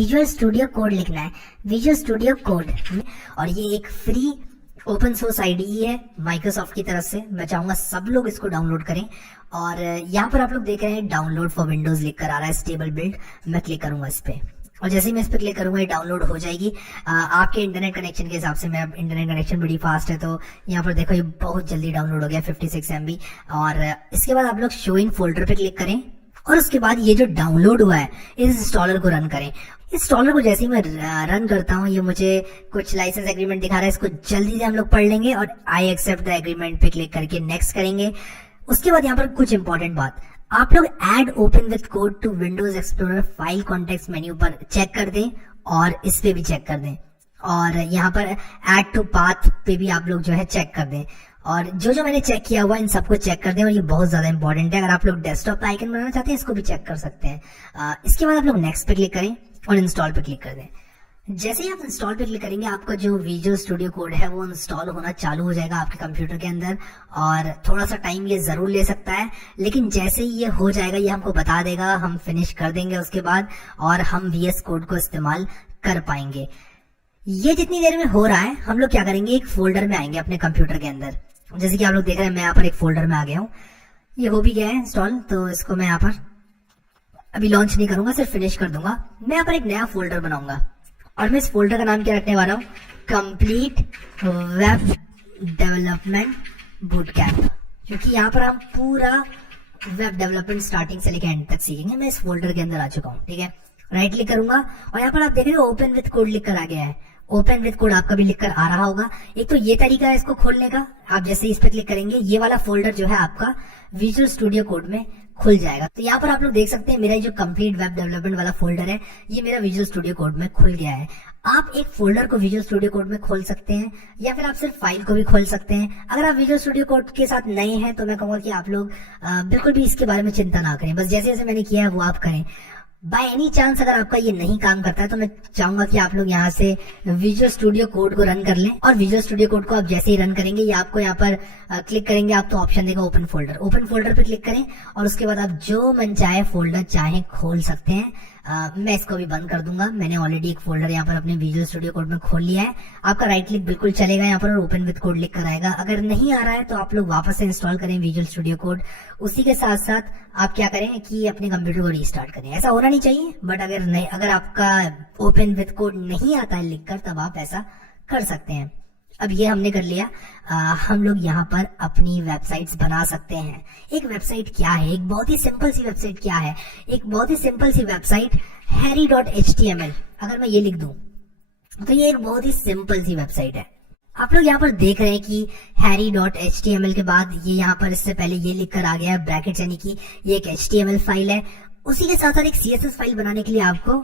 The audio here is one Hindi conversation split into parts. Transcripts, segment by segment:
विजुअल स्टूडियो कोड लिखना है, विजुअल स्टूडियो कोड। और ये एक फ्री ओपन सोर्स आईडीई है माइक्रोसॉफ्ट की तरफ से। मैं चाहूंगा सब लोग इसको डाउनलोड करें। और यहाँ पर आप लोग देख रहे हैं डाउनलोड फॉर विंडोज लिख कर आ रहा है, स्टेबल बिल्ड। मैं क्लिक करूंगा इस पे, और जैसे ही मैं इस पर क्लिक करूंगा ये डाउनलोड हो जाएगी। आपके इंटरनेट कनेक्शन के हिसाब से, मेरा इंटरनेट कनेक्शन बड़ी फास्ट है तो यहाँ पर देखो ये बहुत जल्दी डाउनलोड हो गया, 56 MB। और इसके बाद आप लोग शो इन फोल्डर पे क्लिक करें, और उसके बाद ये जो डाउनलोड हुआ है इस इंस्टॉलर को रन करें। इंस्टॉलर को जैसे ही मैं रन करता हूँ ये मुझे कुछ लाइसेंस एग्रीमेंट दिखा रहा है, इसको जल्दी से हम लोग पढ़ लेंगे और आई एक्सेप्ट द एग्रीमेंट पे क्लिक करके नेक्स्ट करेंगे। उसके बाद यहाँ पर कुछ इंपॉर्टेंट बात, आप लोग add open with code to Windows Explorer file context menu पर चेक कर दें, और इस पे भी चेक कर दें, और यहाँ पर ऐड टू पाथ पे भी आप लोग जो है चेक कर दें। और जो मैंने चेक किया हुआ इन सबको चेक कर दें, और ये बहुत ज्यादा इंपॉर्टेंट है। अगर आप लोग डेस्कटॉप आइकन बनाना चाहते हैं इसको भी चेक कर सकते हैं। इसके बाद आप लोग नेक्स्ट पे क्लिक करें और इंस्टॉल पे क्लिक कर दें। जैसे ही आप इंस्टॉल पे क्लिक करेंगे आपका जो विजुअल स्टूडियो कोड है वो इंस्टॉल होना चालू हो जाएगा आपके कंप्यूटर के अंदर। और थोड़ा सा टाइम ये जरूर ले सकता है, लेकिन जैसे ही ये हो जाएगा ये हमको बता देगा, हम फिनिश कर देंगे उसके बाद, और हम VS कोड को इस्तेमाल कर पाएंगे। ये जितनी देर में हो रहा है हम लोग क्या करेंगे, एक फोल्डर में आएंगे अपने कंप्यूटर के अंदर। जैसे कि आप लोग देख रहे हैं मैं यहाँ पर एक फोल्डर में आ गया हूँ, ये हो भी गया है इंस्टॉल, तो इसको मैं यहाँ पर अभी लॉन्च नहीं करूंगा, सिर्फ फिनिश कर दूंगा। मैं यहाँ पर एक नया फोल्डर बनाऊंगा, और मैं इस फोल्डर का नाम क्या रखने वाला हूँ, complete web development boot camp, क्योंकि यहाँ पर हम पूरा वेब डेवलपमेंट स्टार्टिंग से लेकर एंड तक सीखेंगे। मैं इस फोल्डर के अंदर आ चुका हूँ, ठीक है। राइट क्लिक करूंगा और यहाँ पर आप देख रहे हो ओपन विद कोड लिख कर आ गया है। ओपन विद कोड आपका भी लिखकर आ रहा होगा। एक तो ये तरीका है इसको खोलने का, आप जैसे इस पे क्लिक करेंगे ये वाला फोल्डर जो है आपका विजुअल स्टूडियो कोड में खुल जाएगा। तो यहाँ पर आप लोग देख सकते हैं मेरा जो कंप्लीट वेब डेवलपमेंट वाला फोल्डर है ये मेरा विजुअल स्टूडियो कोड में खुल गया है। आप एक फोल्डर को विजुअल स्टूडियो कोड में खोल सकते हैं, या फिर आप सिर्फ फाइल को भी खोल सकते हैं। अगर आप विजुअल स्टूडियो कोड के साथ नए हैं तो मैं कहूंगा कि आप लोग बिल्कुल भी इसके बारे में चिंता ना करें, बस जैसे जैसे मैंने किया है वो आप करें। बाय एनी चांस अगर आपका ये नहीं काम करता है तो मैं चाहूंगा कि आप लोग यहाँ से विजुअल स्टूडियो कोड को रन कर लें, और विजुअल स्टूडियो कोड को आप जैसे ही रन करेंगे ये आपको यहाँ पर क्लिक करेंगे आप तो ऑप्शन देगा ओपन फोल्डर। ओपन फोल्डर पे क्लिक करें और उसके बाद आप जो मन चाहे फोल्डर चाहे खोल सकते हैं। मैं इसको भी बंद कर दूंगा, मैंने ऑलरेडी एक फोल्डर यहाँ पर अपने विजुअल स्टूडियो कोड में खोल लिया है। आपका राइट क्लिक बिल्कुल चलेगा यहाँ पर और ओपन विद कोड लिख कर आएगा। अगर नहीं आ रहा है तो आप लोग वापस से इंस्टॉल करें विजुअल स्टूडियो कोड। उसी के साथ साथ आप क्या करें कि अपने कंप्यूटर को रीस्टार्ट करें। ऐसा होना नहीं चाहिए, बट अगर आपका ओपन विद कोड नहीं आता है लिखकर तब आप ऐसा कर सकते हैं। अब ये हमने कर लिया। हम लोग यहाँ पर अपनी वेबसाइट्स बना सकते हैं। एक वेबसाइट क्या है, एक बहुत ही सिंपल सी वेबसाइट क्या है, एक बहुत ही सिंपल सी वेबसाइट harry.html। अगर मैं ये लिख दूं तो ये एक बहुत ही सिंपल सी वेबसाइट है। आप लोग यहाँ पर देख रहे हैं कि harry.html के बाद ये यहाँ पर इससे पहले ये लिख कर आ गया है ब्रैकेट्स, यानी कि ये एक HTML फाइल है। उसी के साथ साथ एक CSS फाइल बनाने के लिए आपको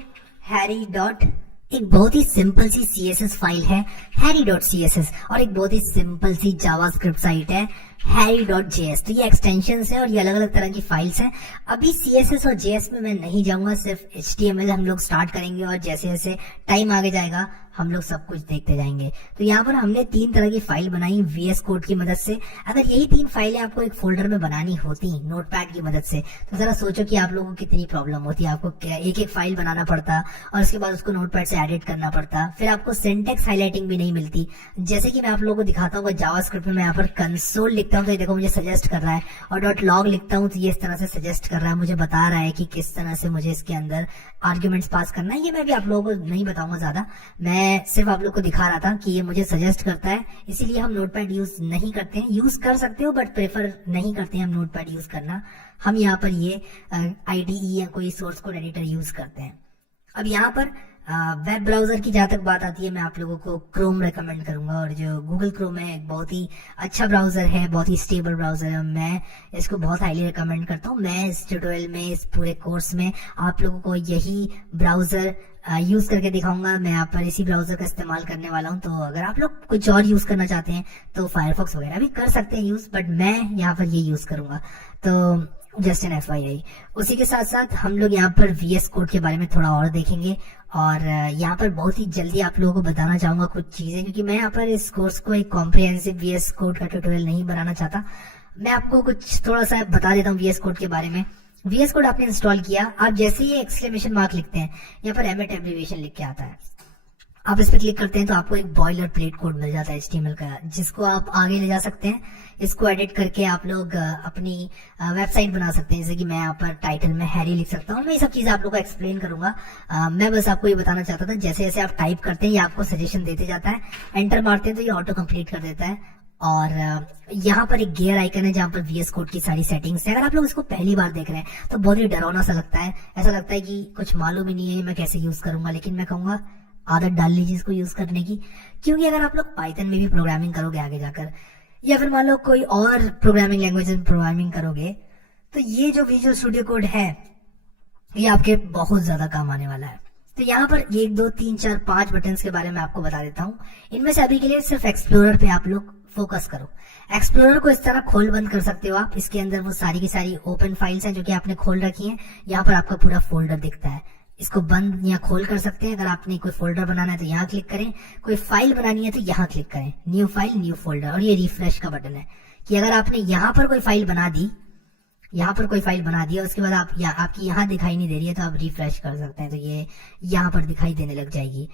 एक बहुत ही सिंपल सी CSS फाइल है harry.css, और एक बहुत ही सिंपल सी जावास्क्रिप्ट साइट है harry.js। तो ये एक्सटेंशंस है और ये अलग अलग तरह की फाइल्स हैं। अभी CSS और JS में मैं नहीं जाऊंगा, सिर्फ HTML हम लोग स्टार्ट करेंगे और जैसे जैसे टाइम आगे जाएगा हम लोग सब कुछ देखते जाएंगे। तो यहाँ पर हमने 3 तरह की फाइल बनाई VS कोड की मदद से। अगर यही 3 फाइलें आपको एक फोल्डर में बनानी होती नोटपैड की मदद से तो जरा सोचो कि आप लोगों को कितनी प्रॉब्लम होती। आपको एक एक फाइल बनाना पड़ता और उसके बाद उसको नोटपैड से एडिट करना पड़ता, फिर आपको सिंटेक्स हाईलाइटिंग भी नहीं मिलती। जैसे कि मैं आप लोगों को दिखाता हूँ जावास्क्रिप्ट में मैं यहाँ पर कंसोल लिखता हूँ तो ये देखो मुझे सजेस्ट कर रहा है, और .log लिखता हूँ तो ये इस तरह से सजेस्ट कर रहा है, मुझे बता रहा है कि किस तरह से मुझे इसके अंदर आर्ग्यूमेंट्स पास करना है। ये मैं भी आप लोगों को नहीं बताऊंगा ज्यादा, मैं सिर्फ आप लोग को दिखा रहा था कि ये मुझे सजेस्ट करता है। इसीलिए हम नोटपैड यूज नहीं करते हैं, यूज कर सकते हो बट प्रेफर नहीं करते हैं हम नोटपैड यूज करना। हम यहाँ पर ये IDE या कोई सोर्स कोड एडिटर यूज करते हैं। अब यहाँ पर वेब ब्राउजर की जहां तक बात आती है मैं आप लोगों को क्रोम रेकमेंड करूंगा, और जो गूगल क्रोम है एक बहुत ही अच्छा ब्राउजर है, बहुत ही स्टेबल ब्राउजर है। मैं इसको बहुत हाईली रिकमेंड करता हूँ। मैं इस ट्यूटोरियल में इस पूरे कोर्स में आप लोगों को यही ब्राउजर यूज करके दिखाऊंगा। मैं यहाँ पर इसी ब्राउजर का इस्तेमाल करने वाला हूँ। तो अगर आप लोग कुछ और यूज करना चाहते हैं तो फायरफॉक्स वगैरह भी कर सकते हैं यूज, बट मैं यहाँ पर ये यूज करूंगा। तो जस्ट एन FYI। उसी के साथ साथ हम लोग यहाँ पर VS कोड के बारे में थोड़ा और देखेंगे, और यहाँ पर बहुत ही जल्दी आप लोगों को बताना चाहूंगा कुछ चीजें, क्योंकि मैं यहाँ पर इस कोर्स को एक कॉम्प्रिहेंसिव VS कोड का ट्यूटोरियल नहीं बनाना चाहता। मैं आपको कुछ थोड़ा सा बता देता हूँ VS कोड के बारे में। VS कोड आपने इंस्टॉल किया, आप जैसे ही एक्सक्लेमेशन मार्क लिखते हैं, यहाँ पर एमिट एब्रिविएशन लिख के आता है, आप इस पर क्लिक करते हैं तो आपको एक बॉयलर प्लेट कोड मिल जाता है HTML का, जिसको आप आगे ले जा सकते हैं। इसको एडिट करके आप लोग अपनी वेबसाइट बना सकते हैं। जैसे कि मैं यहाँ पर टाइटल में हैरी लिख सकता हूँ। मैं ये सब चीजें आप लोग को एक्सप्लेन करूंगा। मैं बस आपको ये बताना चाहता था, जैसे जैसे आप टाइप करते हैं ये आपको सजेशन देते जाता है, एंटर मारते हैं तो ये ऑटो कंप्लीट कर देता है। और यहाँ पर एक गियर आइकन है जहाँ पर VS कोड की सारी सेटिंग्स है। अगर आप लोग इसको पहली बार देख रहे हैं तो बहुत ही डरावना सा लगता है, ऐसा लगता है कि कुछ मालूम ही नहीं है मैं कैसे यूज करूंगा, लेकिन मैं कहूंगा आदत डाल लीजिए इसको यूज करने की। क्योंकि अगर आप लोग पाइथन में भी प्रोग्रामिंग करोगे आगे जाकर, या फिर मान लो कोई और प्रोग्रामिंग लैंग्वेज में प्रोग्रामिंग करोगे, तो ये जो विजुअल स्टूडियो कोड है ये आपके बहुत ज्यादा काम आने वाला है। तो यहाँ पर 1 2 3 4 5 बटन्स के बारे में आपको बता देता हूँ। इनमें से अभी के लिए सिर्फ एक्सप्लोरर पे आप लोग फोकस करो। एक्सप्लोरर को इस तरह खोल बंद कर सकते हो आप। इसके अंदर वो सारी की सारी ओपन फाइल्स हैं जो कि आपने खोल रखी हैं। यहाँ पर आपका पूरा फोल्डर दिखता है। इसको बंद या खोल कर सकते हैं। अगर आपने कोई फोल्डर बनाना है तो यहाँ क्लिक करें, कोई फाइल बनानी है तो यहाँ क्लिक करें, न्यू फाइल न्यू फोल्डर। और ये रिफ्रेश का बटन है कि अगर आपने यहाँ पर कोई फाइल बना दी, यहाँ पर कोई फाइल बना दी और उसके बाद आपकी यहाँ दिखाई नहीं दे रही है तो आप रिफ्रेश कर सकते हैं, तो ये यहाँ पर दिखाई देने लग जाएगी।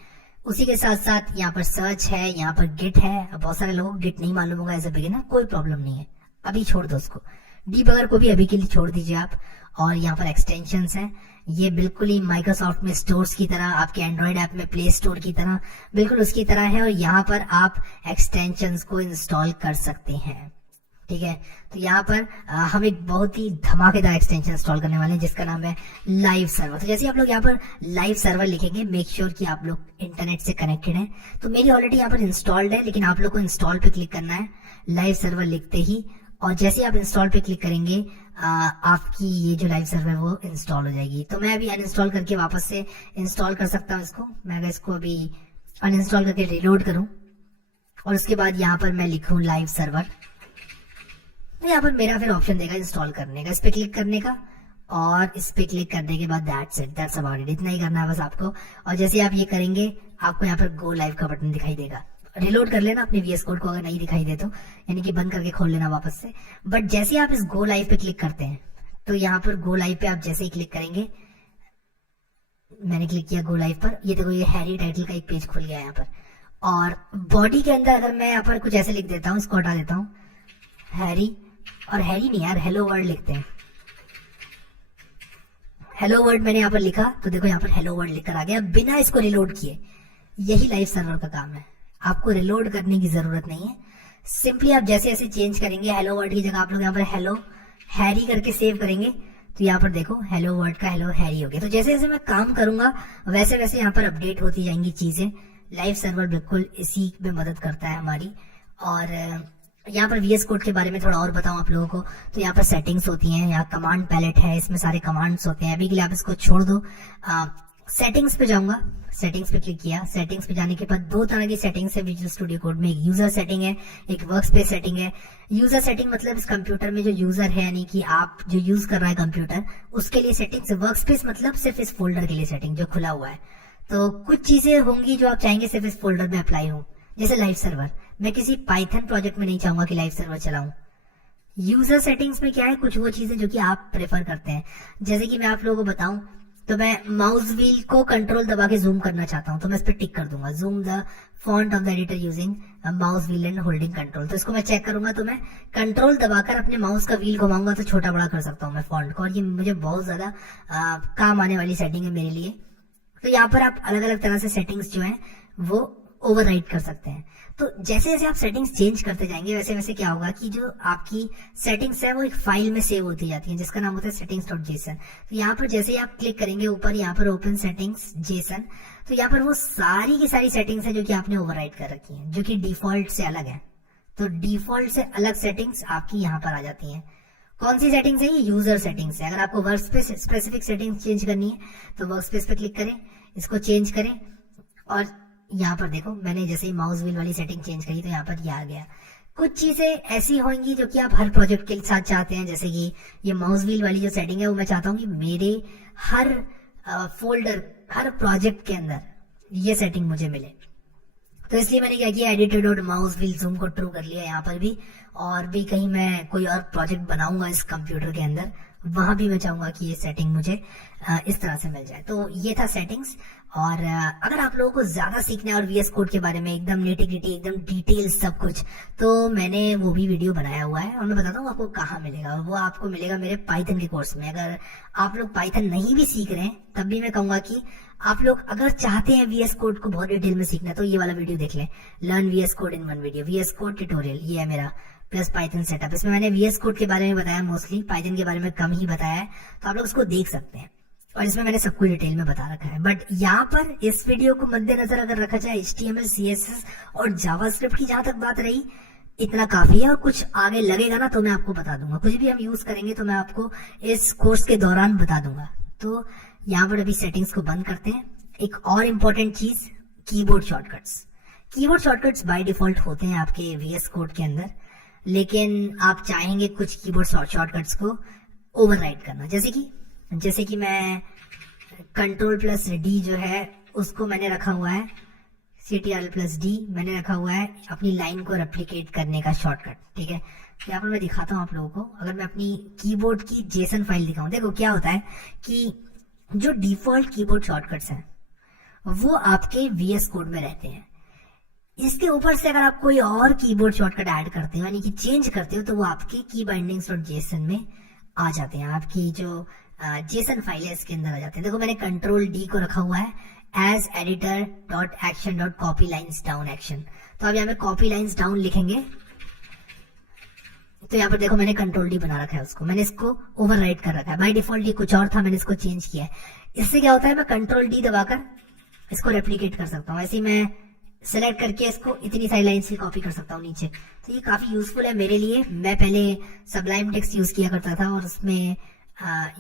उसी के साथ साथ यहाँ पर सर्च है, यहाँ पर गिट है। अब बहुत सारे लोगों को गिट नहीं मालूम होगा एज ए बिगिनर, कोई प्रॉब्लम नहीं है, अभी छोड़ दो उसको। डीबगर को भी अभी के लिए छोड़ दीजिए आप। और यहाँ पर एक्सटेंशंस हैं, ये बिल्कुल ही माइक्रोसॉफ्ट में स्टोर्स की तरह, आपके एंड्रॉइड ऐप में प्ले स्टोर की तरह, बिल्कुल उसकी तरह है। और यहाँ पर आप एक्सटेंशंस को इंस्टॉल कर सकते हैं, ठीक है। तो यहाँ पर हम एक बहुत ही धमाकेदार एक्सटेंशन इंस्टॉल करने वाले हैं जिसका नाम है लाइव सर्वर। तो जैसे आप लोग यहाँ पर लाइव सर्वर लिखेंगे, मेक श्योर कि आप लोग इंटरनेट से कनेक्टेड हैं। तो मेरी ऑलरेडी यहाँ पर इंस्टॉल्ड है, लेकिन आप लोग को इंस्टॉल पे क्लिक करना है लाइव सर्वर लिखते ही। और जैसे ही आप इंस्टॉल पे क्लिक करेंगे आपकी ये जो लाइव सर्वर है वो इंस्टॉल हो जाएगी। तो मैं अभी अनइंस्टॉल करके वापस से इंस्टॉल कर सकता हूँ इसको। मैं अगर इसको अभी अनइंस्टॉल करके रिलोड करूँ और उसके बाद यहाँ पर मैं लिखूँ लाइव सर्वर, तो यहाँ पर मेरा फिर ऑप्शन देगा इंस्टॉल करने का, इस पे क्लिक करने का। और इस पे क्लिक करने के बाद दैट्स अबाउट इट, इतना ही करना है बस आपको। और जैसे आप ये करेंगे आपको यहाँ पर गो लाइव का बटन दिखाई देगा। रिलोड कर लेना अपने VS कोड को, अगर नहीं दिखाई दे तो, यानी कि बंद करके खोल लेना वापस से। बट जैसे आप इस गो लाइव पे क्लिक करते हैं तो यहाँ पर गो लाइव पे आप जैसे ही क्लिक करेंगे, मैंने क्लिक किया गो लाइव पर, ये देखो ये हैरी टाइटल का एक पेज खुल गया यहाँ पर। और बॉडी के अंदर अगर मैं यहाँ पर कुछ ऐसे लिख देता हूँ, इसको हटा देता हूँ, हैरी, और हैरी नहीं यार हेलो वर्ल्ड लिखते हैं, हेलो वर्ल्ड मैंने यहाँ पर लिखा तो देखो यहाँ पर हेलो वर्ल्ड लिखकर आ गया बिना इसको रिलोड किए। यही लाइव सर्वर का काम है, आपको रिलोड करने की जरूरत नहीं है। सिंपली आप जैसे जैसे चेंज करेंगे, हेलो वर्ल्ड की जगह आप लोग यहाँ पर हेलो हैरी करके सेव करेंगे तो यहाँ पर देखो हेलो वर्ल्ड का हेलो हैरी हो गया। तो जैसे जैसे मैं काम करूंगा वैसे वैसे यहाँ पर अपडेट होती जाएंगी चीजें। लाइव सर्वर बिल्कुल इसी में मदद करता है हमारी। और यहाँ पर VS कोड के बारे में थोड़ा और बताऊं आप लोगों को, तो यहाँ पर सेटिंग्स होती हैं, यहाँ कमांड पैलेट है, इसमें सारे कमांड्स होते हैं। अभी के लिए आप इसको छोड़ दो। सेटिंग्स पे जाऊंगा, सेटिंग्स पे क्लिक किया। सेटिंग्स पे जाने के बाद 2 तरह की सेटिंग्स है विजुअल स्टूडियो कोड में, एक यूजर सेटिंग है, एक वर्क स्पेस सेटिंग है। यूजर सेटिंग मतलब इस कंप्यूटर में जो यूजर है, यानी कि आप जो यूज कर रहा है कंप्यूटर, उसके लिए सेटिंग्स। वर्क स्पेस मतलब सिर्फ इस फोल्डर के लिए सेटिंग जो खुला हुआ है। तो कुछ चीजें होंगी जो आप चाहेंगे सिर्फ इस फोल्डर में अप्लाई हो, जैसे लाइव सर्वर। मैं किसी पाइथन प्रोजेक्ट में नहीं चाहूंगा कि लाइव सर्वर चलाऊं। यूजर सेटिंग्स में क्या है, कुछ वो चीजें जो कि आप प्रेफर करते हैं। जैसे कि मैं आप लोगों को बताऊं तो मैं माउस व्हील को कंट्रोल दबा के जूम करना चाहता हूं, तो मैं इस पर टिक कर दूंगा, zoom the font of the editor using mouse wheel and holding control. तो इसको मैं चेक करूंगा तो मैं कंट्रोल दबाकर अपने माउस का व्हील घुमाऊंगा तो छोटा बड़ा कर सकता हूं मैं फॉन्ट को। और ये मुझे बहुत ज्यादा काम आने वाली सेटिंग है मेरे लिए। तो यहाँ पर आप अलग अलग तरह से सेटिंग्स जो है वो ओवरराइड कर सकते हैं। तो जैसे जैसे आप सेटिंग्स चेंज करते जाएंगे वैसे वैसे क्या होगा कि जो आपकी सेटिंग्स है वो एक फाइल में सेव होती जाती है जिसका नाम होता है settings.json। तो यहाँ पर जैसे ही आप क्लिक करेंगे ऊपर यहाँ पर ओपन सेटिंग्स जेसन, तो यहाँ पर वो सारी की सारी सेटिंग्स है जो कि आपने ओवरराइड कर रखी है, जो कि डिफॉल्ट से अलग है। तो डिफॉल्ट से अलग सेटिंग्स आपकी यहाँ पर आ जाती है। कौन सी सेटिंग्स है? ये यूजर सेटिंग्स है। अगर आपको work space specific settings change करनी है तो वर्क स्पेस पे क्लिक करें, इसको चेंज करें। और यहाँ पर देखो मैंने जैसे ही माउस व्हील वाली सेटिंग चेंज करी तो यहाँ पर ये आ गया। कुछ चीजें ऐसी होंगी जो कि आप हर प्रोजेक्ट के साथ चाहते हैं, जैसे कि ये माउस व्हील वाली जो सेटिंग है वो मैं चाहता हूँ कि मेरे हर फोल्डर, हर प्रोजेक्ट के अंदर ये सेटिंग मुझे मिले। तो इसलिए मैंने क्या किया, एडिटेड और माउस व्हील जूम को ट्रू कर लिया यहाँ पर भी। और भी कहीं मैं कोई और प्रोजेक्ट बनाऊंगा इस कंप्यूटर के अंदर वहां भी मैं चाहूंगा कि ये सेटिंग मुझे इस तरह से मिल जाए। तो ये था सेटिंग्स। और अगर आप लोगों को ज्यादा सीखना है और वीएस कोड के बारे में एकदम नेटी ग्रिटी एकदम डिटेल सब कुछ, तो मैंने वो भी वीडियो बनाया हुआ है और मैं बताता हूँ आपको कहाँ मिलेगा। वो आपको मिलेगा मेरे पाइथन के कोर्स में। अगर आप लोग पाइथन नहीं भी सीख रहे हैं तब भी मैं कहूंगा कि आप लोग अगर चाहते हैं वीएस कोड को बहुत डिटेल में सीखना, तो ये वाला वीडियो देख लें, learn VS code in one video, VS code tutorial, ये है मेरा, प्लस पाइथन सेटअप। इसमें मैंने वीएस कोड के बारे में बताया, मोस्टली पाइथन के बारे में कम ही बताया है, तो आप लोग उसको देख सकते हैं और इसमें मैंने सब कुछ डिटेल में बता रखा है। बट यहाँ पर इस वीडियो को मद्देनजर अगर रखा जाए, HTML, CSS और जावास्क्रिप्ट की जहां तक बात रही, इतना काफी है। और कुछ आगे लगेगा ना तो मैं आपको बता दूंगा, कुछ भी हम यूज करेंगे तो मैं आपको इस कोर्स के दौरान बता दूंगा। तो यहाँ पर अभी सेटिंग्स को बंद करते हैं। एक और इम्पोर्टेंट चीज, keyboard shortcuts. Keyboard shortcuts by default होते हैं आपके VS कोड के अंदर, लेकिन आप चाहेंगे कुछ कीबोर्ड शॉर्टकट्स को ओवरराइड करना, जैसे कि मैं Ctrl+D जो है उसको मैंने रखा हुआ है, Ctrl+D मैंने रखा हुआ है अपनी लाइन को रेप्लिकेट करने का शॉर्टकट। ठीक है, यहाँ पर मैं दिखाता हूँ आप लोगों को। अगर मैं अपनी कीबोर्ड की जेसन फाइल दिखाऊं, देखो क्या होता है कि जो डिफॉल्ट कीबोर्ड शॉर्टकट्स हैं वो आपके VS कोड में रहते हैं। इसके ऊपर से अगर आप कोई और कीबोर्ड शॉर्टकट ऐड करते हो, यानी कि चेंज करते हो, तो वो आपके की बाइंडिंग्स.json में आ जाते हैं। आपकी जो जेसन फाइल है इसके अंदर आ जाते हैं। देखो मैंने Ctrl+D को रखा हुआ है as editor.action.copy lines down action। तो अब यहाँ पे कॉपी लाइन्स डाउन लिखेंगे तो यहाँ पर देखो मैंने Ctrl+D बना रखा है उसको, मैंने इसको ओवरराइट कर रखा है। बाय डिफॉल्ट ये कुछ और था, मैंने इसको चेंज किया है। इससे क्या होता है, मैं Ctrl+D दबाकर इसको रेप्लिकेट कर सकता हूँ। ऐसे ही मैं सेलेक्ट करके इसको इतनी सारी लाइन्स की कॉपी कर सकता हूँ नीचे। तो ये काफी यूजफुल है मेरे लिए। मैं पहले सबलाइम टेक्स्ट यूज किया करता था और उसमें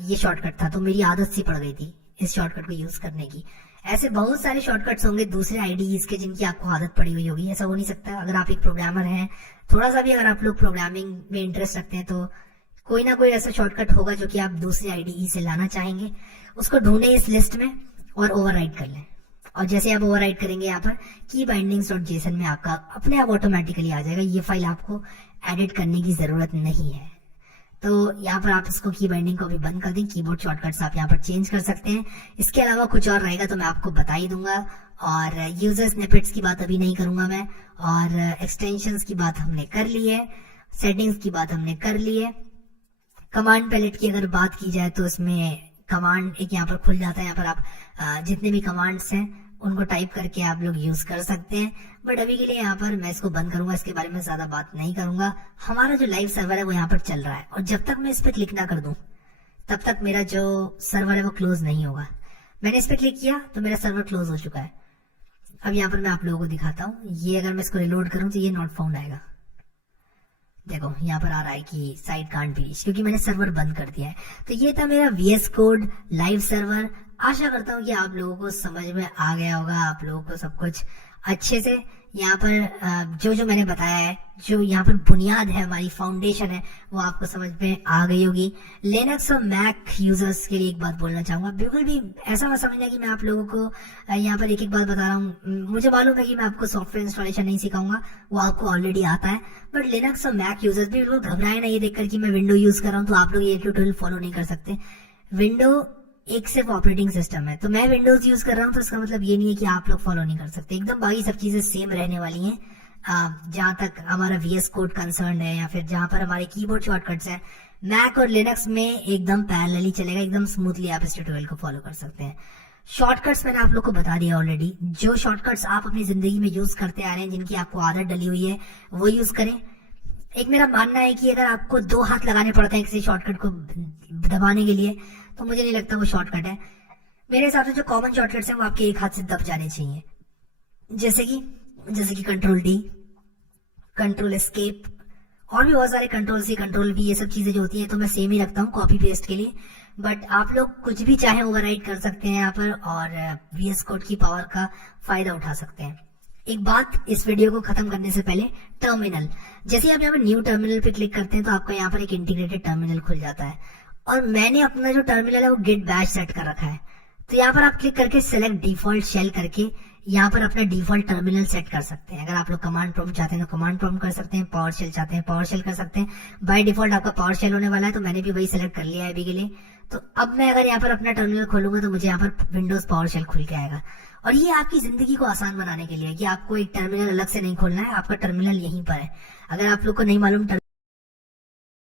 ये शॉर्टकट था, तो मेरी आदत सी पड़ गई थी इस शॉर्टकट को यूज करने की। ऐसे बहुत सारे शॉर्टकट्स होंगे दूसरे आईडीज के जिनकी आपको आदत पड़ी हुई होगी। ऐसा हो नहीं सकता। अगर आप एक प्रोग्रामर हैं, थोड़ा सा भी अगर आप लोग प्रोग्रामिंग में इंटरेस्ट रखते हैं, तो कोई ना कोई ऐसा शॉर्टकट होगा जो कि आप दूसरे आईडीई से लाना चाहेंगे। उसको ढूंढें इस लिस्ट में और ओवरराइट कर लें। और जैसे आप ओवरराइट करेंगे यहाँ पर की बाइंडिंग्स.json में आपका अपने आप ऑटोमेटिकली आ जाएगा। ये फाइल आपको एडिट करने की जरूरत नहीं है। तो यहाँ पर आप इसको की बाइंडिंग को भी बंद कर दें। कीबोर्ड शॉर्टकट्स आप यहाँ पर चेंज कर सकते हैं। इसके अलावा कुछ और रहेगा तो मैं आपको बता ही दूंगा। और यूजर स्निपेट्स की बात अभी नहीं करूंगा मैं, और एक्सटेंशंस की बात हमने कर ली है, सेटिंग्स की बात हमने कर ली है। कमांड पैलेट की अगर बात की जाए तो इसमें कमांड एक यहाँ पर खुल जाता है। यहाँ पर आप जितने भी कमांड्स हैं उनको टाइप करके आप लोग यूज कर सकते हैं। बट अभी के लिए यहाँ पर मैं इसको बंद करूंगा, इसके बारे में ज्यादा बात नहीं करूंगा। हमारा जो लाइव सर्वर है वो यहाँ पर चल रहा है और जब तक मैं इस पर क्लिक ना कर दूं तब तक मेरा जो सर्वर है वो क्लोज नहीं होगा। मैंने इस पर क्लिक किया तो मेरा सर्वर क्लोज हो चुका है। अब यहाँ पर मैं आप लोगों को दिखाता हूँ। ये अगर मैं इसको रिलोड करूँ तो ये नॉट फाउंड आएगा। देखो यहाँ पर आ रहा है कि साइट कांट बी रीच्ड, क्योंकि मैंने सर्वर बंद कर दिया है। तो ये था मेरा VS कोड लाइव सर्वर। आशा करता हूँ कि आप लोगों को समझ में आ गया होगा, आप लोगों को सब कुछ अच्छे से। यहाँ पर जो मैंने बताया है, जो यहाँ पर बुनियाद है, हमारी फाउंडेशन है, वो आपको समझ में आ गई होगी। लिनक्स और मैक यूजर्स के लिए एक बात बोलना चाहूंगा, बिल्कुल भी ऐसा मत समझना कि मैं आप लोगों को यहाँ पर एक एक बात बता रहा हूँ। मुझे मालूम है कि मैं आपको सॉफ्टवेयर इंस्टॉलेशन नहीं सिखाऊंगा, वो आपको ऑलरेडी आता है। बट लिनक्स और मैक यूजर्स भी बिल्कुल घबराए ना ये देखकर कि मैं विंडो यूज कर रहा हूँ तो आप लोग ये ट्यूटोरियल फॉलो नहीं कर सकते। विंडो एक सिर्फ ऑपरेटिंग सिस्टम है, तो मैं विंडोज यूज कर रहा हूँ तो इसका मतलब ये नहीं है कि आप लोग फॉलो नहीं कर सकते। एकदम बाकी सब चीजें सेम रहने वाली हैं। जहां तक हमारा VS कोड कंसर्न है या फिर जहां पर हमारे कीबोर्ड शॉर्टकट्स हैं, मैक और लिनक्स में एकदम पैरेलली चलेगा, एकदम स्मूथली आप इस ट्यूटोरियल को फॉलो कर सकते हैं। शॉर्टकट्स मैंने आप लोग को बता दिया ऑलरेडी। जो शॉर्टकट्स आप अपनी जिंदगी में यूज करते आ रहे हैं, जिनकी आपको आदत डली हुई है, वो यूज करें। एक मेरा मानना है कि अगर आपको 2 हाथ लगाने पड़ते हैं किसी शॉर्टकट को दबाने के लिए, तो मुझे नहीं लगता वो शॉर्टकट है। मेरे हिसाब से जो कॉमन शॉर्टकट्स हैं वो आपके एक हाथ से दब जाने चाहिए, जैसे कि Ctrl+D, कंट्रोल एस्केप और भी बहुत सारे Ctrl+C, Ctrl+V, ये सब चीजें जो होती हैं तो मैं सेम ही रखता हूँ कॉपी पेस्ट के लिए। बट आप लोग कुछ भी चाहे ओवरराइट कर सकते हैं यहाँ पर और VS कोड की पावर का फायदा उठा सकते हैं। एक बात इस वीडियो को खत्म करने से पहले, टर्मिनल। जैसे आप यहाँ पर न्यू टर्मिनल पे क्लिक करते हैं तो आपका यहाँ पर एक इंटीग्रेटेड टर्मिनल खुल जाता है और मैंने अपना जो टर्मिनल है वो git bash सेट कर रखा है। तो यहाँ पर आप क्लिक करके सेलेक्ट डिफॉल्ट शेल करके यहाँ पर अपना डिफॉल्ट टर्मिनल सेट कर सकते हैं। अगर आप लोग कमांड प्रॉम्प्ट चाहते हैं तो कमांड प्रॉम्प्ट कर सकते हैं, पावर शेल चाहते हैं पावर शेल कर सकते हैं। बाय डिफॉल्ट आपका पावर शेल होने वाला है, तो मैंने भी वही सिलेक्ट कर लिया है अभी के लिए। तो अब मैं अगर यहाँ पर अपना टर्मिनल खोलूंगा तो मुझे यहाँ पर विंडोज पावर शेल खुल के आएगा। और ये आपकी जिंदगी को आसान बनाने के लिए कि आपको एक टर्मिनल अलग से नहीं खोलना है, आपका टर्मिनल यहीं पर है। अगर आप लोग को नहीं मालूम